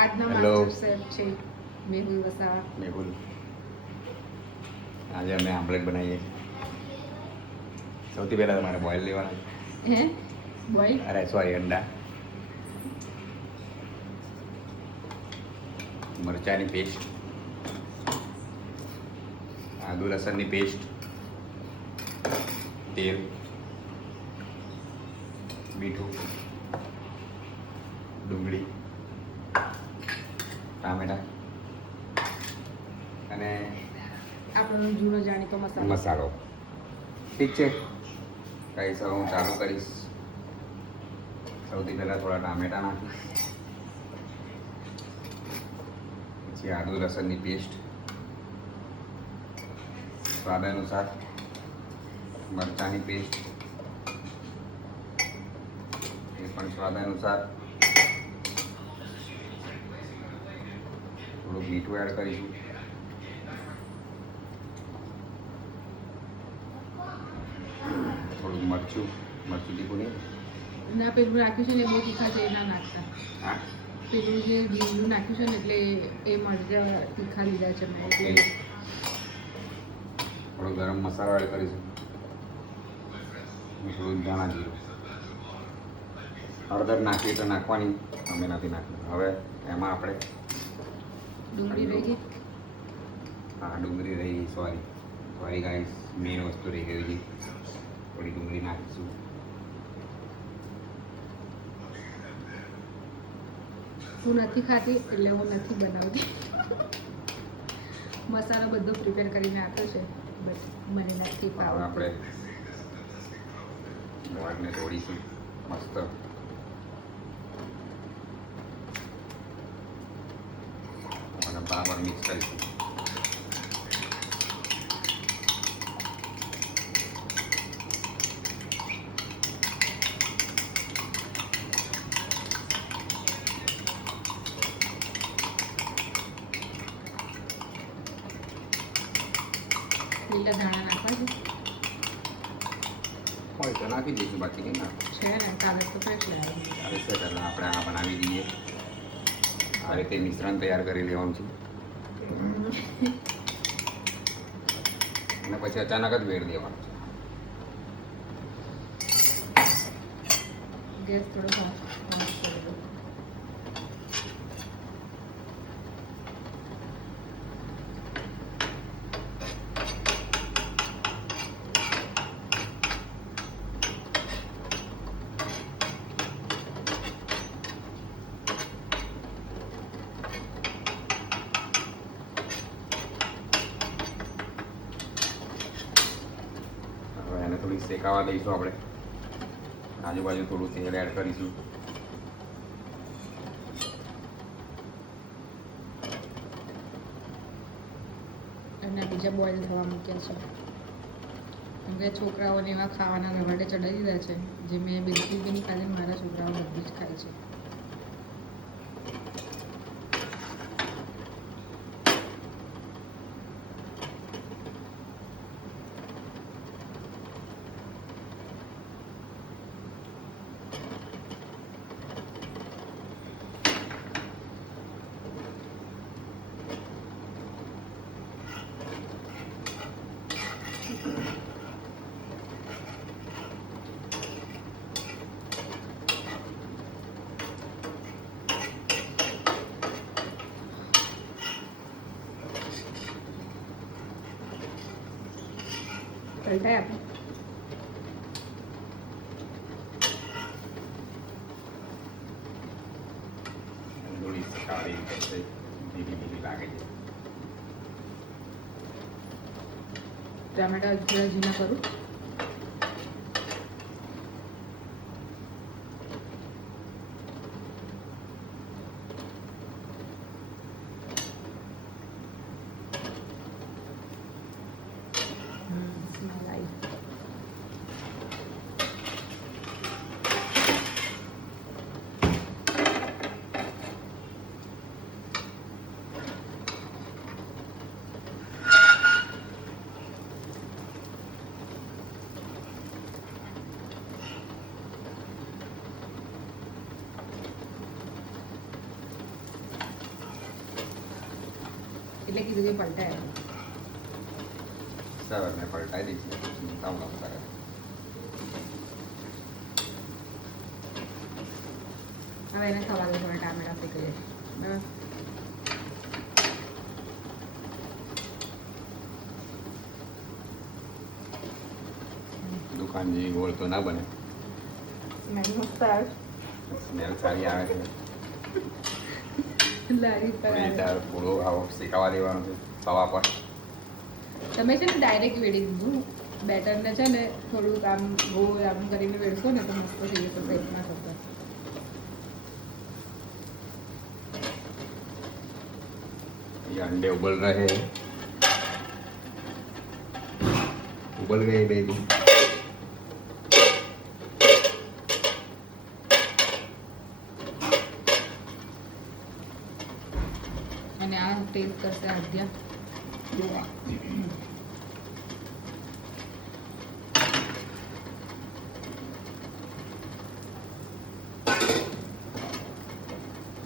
આજનો hello master chef છે મેહુલ વસાવા. મેહુલ, આજે અમે આમલેટ બનાવીએ છીએ. સૌથી પહેલાં તમારે બોઇલ લેવાના હે બોલ અરે સોરી અંડા, મરચાંની પેસ્ટ, આદુ લસણની પેસ્ટ, તેલ, મીઠું, ડુંગળી, ટામેટા અને આપણો જૂનો જાણીતો મસાલો. મસાલો. ઠીક છે, કહીશ હવે હું ચાલુ કરીશ. સૌથી પહેલાં થોડા ટામેટા નાખીશ, પછી આદુ લસણની પેસ્ટ, સ્વાદ અનુસાર મરચાંની પેસ્ટ, એ પણ સ્વાદ અનુસાર, થોડુંક મીઠું એડ કરીશું, થોડુંક મરચું તીખું નહીં. ના પેલું નાખ્યું છે ને બહુ તીખા છે એ ના નાખતા. હા, પેલું જે લીલું નાખ્યું છે ને એટલે એ મરચાં તીખા લીધા છે મેં ઓકે. એટલે થોડો ગરમ મસાલો એડ કરીશું, અને થોડું ધાણા જીરું. હળદર નાખીએ તો નાખવાની, અમે નથી નાખી. હવે એમાં આપણે ડુંગળી રહી ગઈ. હા, ડુંગળી રહી ગઈ, સોરી ગાઈસ, મેઇન વસ્તુ રહી ગઈ છે. થોડી ડુંગળી નાખીશું. હું નથી ખાતી એટલે હું નથી બનાવતી. મસાલો બધો પ્રિપેર કરીને આપ્યો છે બસ મને નથી હવે ભાવતું. આપણે ગોળને તોડીશું મસ્ત. અને બરાબર મિક્સ કરીશું. લીલા ધાણા નાખવા છે હોય તો નાખી દઈશું, બાકી નહીં નાખો. છે ને કાગળ તો ફ્રેશ લાવ્યો. હવે છે પહેલાં આપણે આ બનાવી દઈએ. આ રીતે મિશ્રણ તૈયાર કરી લેવાનું છે, અને પછી અચાનક જ વેડ દેવાનું છે. ગેસ થોડો ફાસ્ટ કરી દો. હવે એને થોડી શેકાવા દઈશું. આપણે આજુબાજુ થોડું તેલ એડ કરીશું. અને બીજા બોઇલ થવા મૂક્યા છે કેમ કે છોકરાઓને એવા ખાવાના રવાડે ચડાવી દીધા છે જે મેં બિલકુલ બી નહીં ખાધી. મારા છોકરાઓ બધું જ ખાય છે. પલટાય આપણે થોડી સારી રીતે ધીમી લાગે છે. ટામેટા થોડા ઝીણા કરું. સ્મેલ આવી. એટલે કીધું કે પલટાય સર મેં પલટાઈ દીધી છે ચિંતા ન કરે હવે એને થવા દે થોડા ટામેટા શેકી બરાબર દુકાન જેવી ગોળ તો ના બને સ્મેલ મસ્ત આવે સ્મેલ સારી આવે છે લારી પર થોડી આવે. દાળ પૂરો આવો શેકાવા દેવાનું છે તવા પર તમે છે ને ડાયરેક્ટ વેડી દીધું બેટરને છે ને થોડુંક આમ ગોળ આમ કરીને વેડશો ને તો મસ્ત થઈ જશે પેટમાં કરતા ये अंडे उबल रहे हैं उबल गए बेबी અને આ ટેસ્ટ કરશે આદ્યા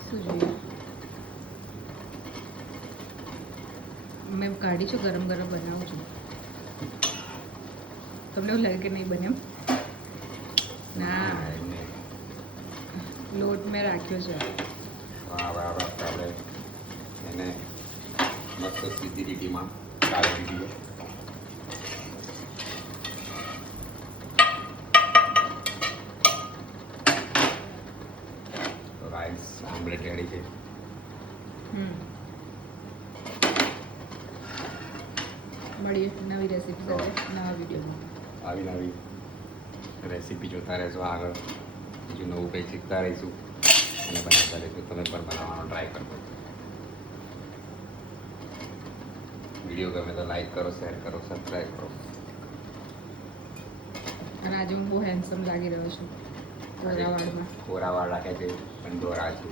શું જોઈએ મેં કાઢી છું ગરમ ગરમ બનાવું છું તમને એવું લાગે કે નહીં બન્યું ના લોટ મેં રાખ્યો છે હવે આપણે એને મસ્ત સીધી લીટીમાં ચાલી દીધી તો રાઈસ ઓમલેટ રેડી છે મળીએ નવી રેસીપી સાથે નવા વિડીયોમાં આવી નવી રેસીપી જોતા રહેજો આગળ બીજું નવું કંઈ શીખતા રહીશું અને બનાવતા રહીશું તમે પણ બનાવવાનો ટ્રાય કરજો વિડીયો ગમે તો લાઈક કરો શેર કરો સબસ્ક્રાઈબ કરો અને આજે હું બહુ હેન્ડસમ લાગી રહ્યો છું ગોરાવાડમાં કોરા વાળ રાખે છે પણ દોરા છે